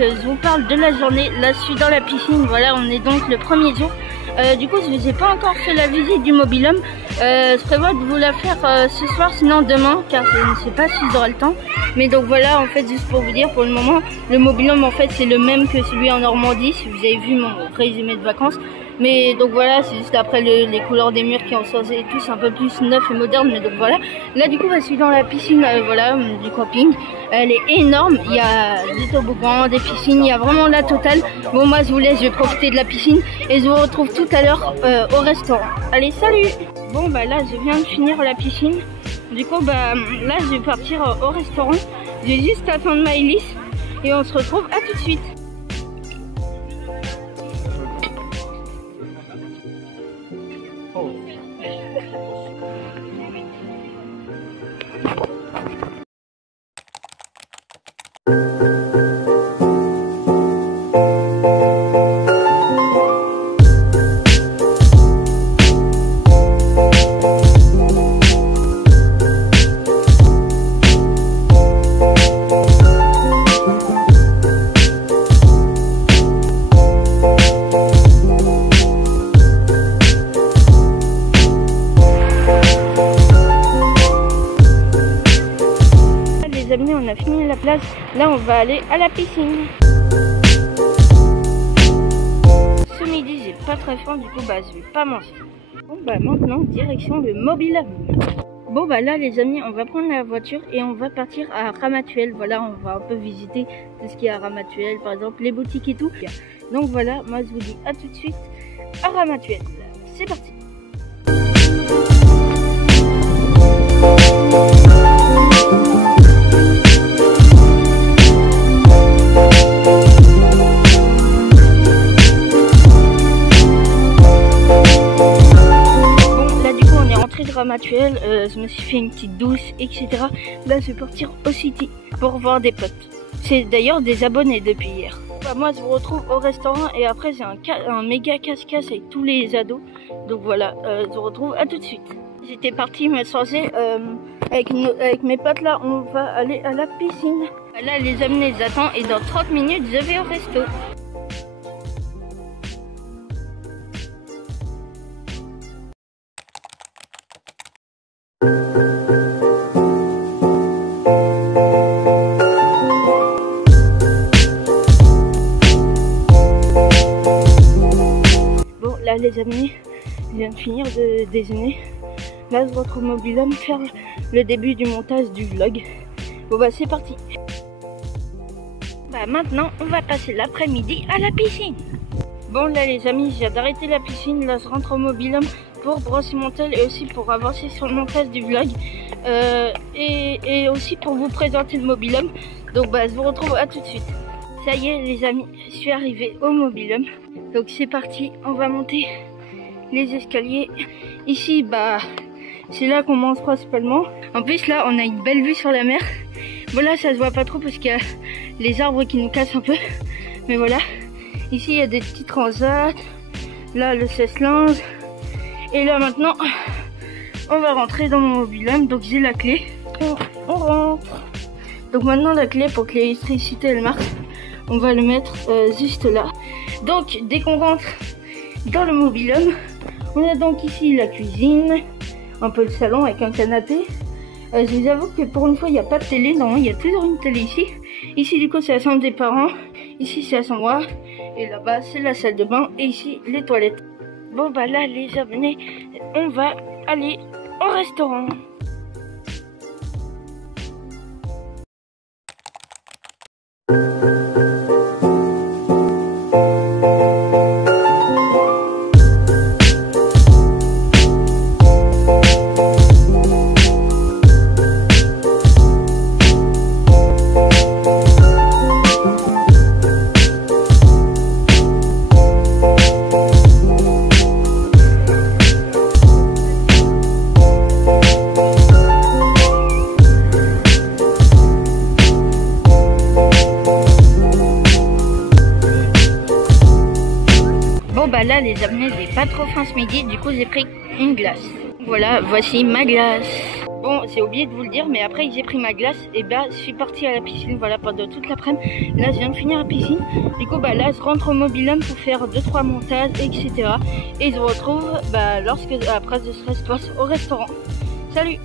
Je vous parle de la journée. Là je suis dans la piscine, voilà, on est donc le premier jour. Du coup je vous ai pas encore fait la visite du mobil-home. Je prévois de vous la faire ce soir, sinon demain, car je ne sais pas si j'aurai le temps. Mais donc voilà, en fait, juste pour vous dire, pour le moment, le mobil-home en fait c'est le même que celui en Normandie, si vous avez vu mon résumé de vacances. Mais donc voilà, c'est juste après les couleurs des murs qui ont changé et tout, c'est un peu plus neuf et moderne. Mais donc voilà, là du coup je suis dans la piscine voilà, du camping. Elle est énorme, il y a des toboggans, des piscines, il y a vraiment la totale. Bon moi je vous laisse, je vais profiter de la piscine et je vous retrouve tout à l'heure au restaurant. Allez, salut! Bon bah là je viens de finir la piscine. Du coup bah là je vais partir au restaurant. Je vais juste attendre Maëlys et on se retrouve à tout de suite. On a fini la plage, là on va aller à la piscine. Ce midi j'ai pas très faim, du coup bah je vais pas manger. Bon bah maintenant direction le mobil-home. Bon bah là les amis, on va prendre la voiture et on va partir à Ramatuelle. Voilà, on va un peu visiter tout ce qu'il y a à Ramatuelle, par exemple les boutiques et tout. Donc voilà, moi je vous dis à tout de suite à Ramatuelle. C'est parti. Ramatuelle, je me suis fait une petite douche, etc. Là, je vais partir au City pour voir des potes. C'est d'ailleurs des abonnés depuis hier. Bah, moi, je vous retrouve au restaurant et après, j'ai un méga casse-casse avec tous les ados. Donc voilà, je vous retrouve à tout de suite. J'étais partie me changer avec mes potes là, on va aller à la piscine. Là, les amis les attendent et dans 30 minutes, je vais au resto. Bon là les amis, je viens de finir de déjeuner. Là je retrouve mon mobil-home faire le début du montage du vlog. Bon bah c'est parti. Bah maintenant on va passer l'après-midi à la piscine. Bon là les amis, j'ai d'arrêter la piscine. Là je rentre au mobil-home pour brosser mon tel et aussi pour avancer sur le montage du vlog et aussi pour vous présenter le mobil-home. Donc bah je vous retrouve à tout de suite. Ça y est les amis, je suis arrivée au mobil-home. Donc c'est parti, on va monter les escaliers. Ici bah c'est là qu'on mange principalement. En plus là on a une belle vue sur la mer. Bon là ça se voit pas trop parce qu'il y a les arbres qui nous cassent un peu. Mais voilà, ici il y a des petits transats. Là le sèche-linge. Et là maintenant on va rentrer dans mon mobil-home. Donc j'ai la clé, on rentre. Donc maintenant la clé, pour que l'électricité elle marche, on va le mettre juste là. Donc dès qu'on rentre dans le mobil-home, on a donc ici la cuisine, un peu le salon avec un canapé. Je vous avoue que pour une fois il n'y a pas de télé, non, il y a toujours une télé ici. Ici du coup c'est la chambre des parents, ici c'est la chambre, et là-bas c'est la salle de bain, et ici les toilettes. Bon bah là les abonnés, on va aller au restaurant. Bah là les abonnés, j'ai pas trop faim ce midi, du coup j'ai pris une glace. Voilà, voici ma glace. Bon, j'ai oublié de vous le dire, mais après que j'ai pris ma glace, et bah je suis partie à la piscine, voilà, pendant toute l'après-midi. Là je viens de finir la piscine, du coup bah là je rentre au mobil-home pour faire 2-3 montages, etc. Et je retrouve bah lorsque après je serai au restaurant. Salut!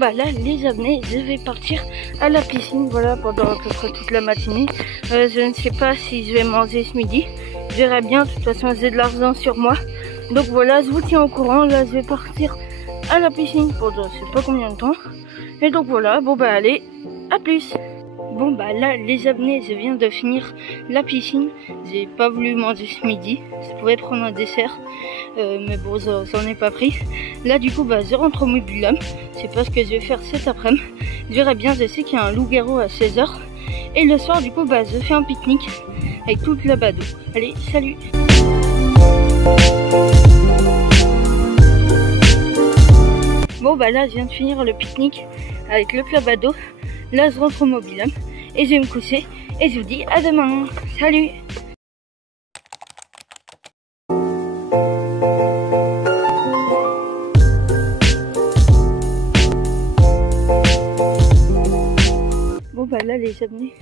Bah là les abonnés, je vais partir à la piscine, voilà, pendant à peu près toute la matinée. Je ne sais pas si je vais manger ce midi, je verrai bien, de toute façon j'ai de l'argent sur moi. Donc voilà, je vous tiens au courant, là je vais partir à la piscine pendant je sais pas combien de temps. Et donc voilà, bon bah allez, à plus. Bon bah là les abonnés, je viens de finir la piscine. J'ai pas voulu manger ce midi, je pouvais prendre un dessert, mais bon j'en ai pas pris. Là du coup bah je rentre au mobil-home, c'est pas ce que je vais faire cet après-midi. Je verrai bien, je sais qu'il y a un loup-garou à 16 h. Et le soir du coup bah je fais un pique-nique avec toute la bado. Allez, salut. Bon bah là je viens de finir le pique-nique avec le club ado. Là je rentre au mobil-home et je vais me coucher et je vous dis à demain. Salut. Bon bah là les abonnés,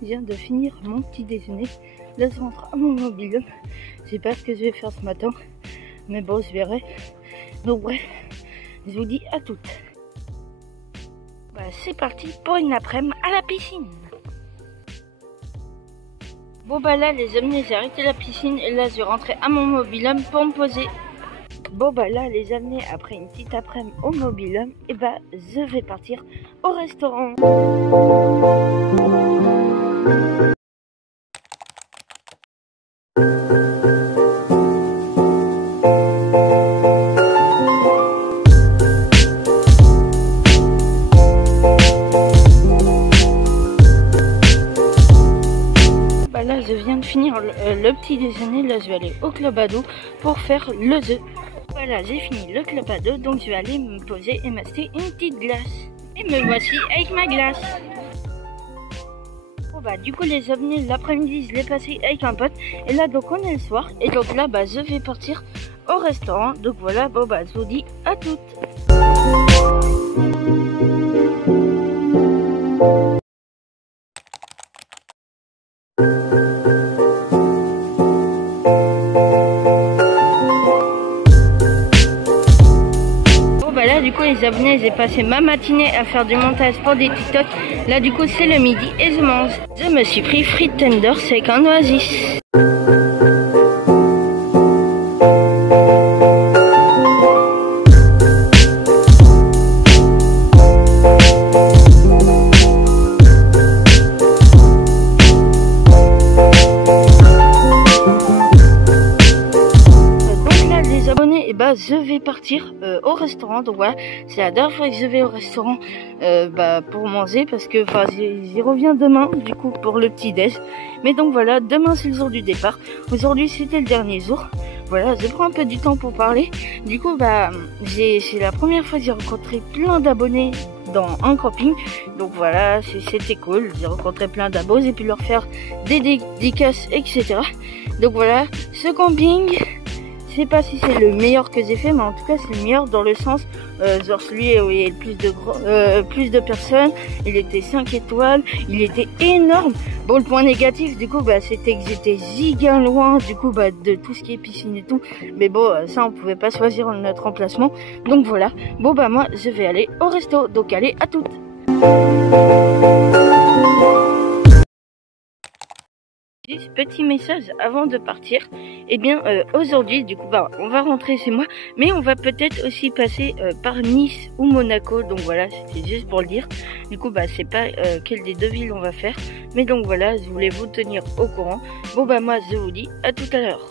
je viens de finir mon petit déjeuner. Là je rentre à mon mobil-home. Je sais pas ce que je vais faire ce matin, mais bon je verrai. Donc bref, je vous dis à toutes. Bah, c'est parti pour une après-midi à la piscine. Bon bah là les amis, j'ai arrêté la piscine et là je vais rentrer à mon mobil-home pour me poser. Bon bah là les amis, après une petite après-midi au mobil-home, et bah je vais partir au restaurant. Là je viens de finir le petit déjeuner, là je vais aller au club ado pour faire le jeu. Voilà, j'ai fini le club ado, donc je vais aller me poser et m'acheter une petite glace. Et me voici avec ma glace. Bon bah du coup les abonnés, l'après-midi je l'ai passé avec un pote. Et là donc on est le soir, et donc là bah je vais partir au restaurant. Donc voilà, bon bah je vous dis à toutes. Du coup les abonnés, j'ai passé ma matinée à faire du montage pour des TikTok. Là du coup c'est le midi et je mange. Je me suis pris frites tenders avec un oasis. Je vais partir au restaurant, donc voilà, c'est la dernière fois que je vais au restaurant pour manger, parce que j'y reviens demain du coup pour le petit déj. Mais donc voilà, demain c'est le jour du départ, aujourd'hui c'était le dernier jour, voilà, je prends un peu du temps pour parler. Du coup, bah, c'est la première fois que j'ai rencontré plein d'abonnés dans un camping. Donc voilà, c'était cool. J'ai rencontré plein d'abos et puis leur faire des dédicaces, etc. Donc voilà, ce camping, je sais pas si c'est le meilleur que j'ai fait, mais en tout cas c'est le meilleur dans le sens, genre celui où il y a plus de personnes, il était 5 étoiles, il était énorme. Bon, le point négatif du coup, bah, c'était que j'étais giga loin du coup, bah, de tout ce qui est piscine et tout. Mais bon, ça on pouvait pas choisir notre emplacement. Donc voilà, bon bah moi je vais aller au resto, donc allez à toutes. Petit message avant de partir. Eh bien aujourd'hui du coup bah on va rentrer chez moi, mais on va peut-être aussi passer par Nice ou Monaco. Donc voilà, c'était juste pour le dire. Du coup bah c'est pas quelle des deux villes on va faire, mais donc voilà, je voulais vous tenir au courant. Bon bah moi je vous dis à tout à l'heure.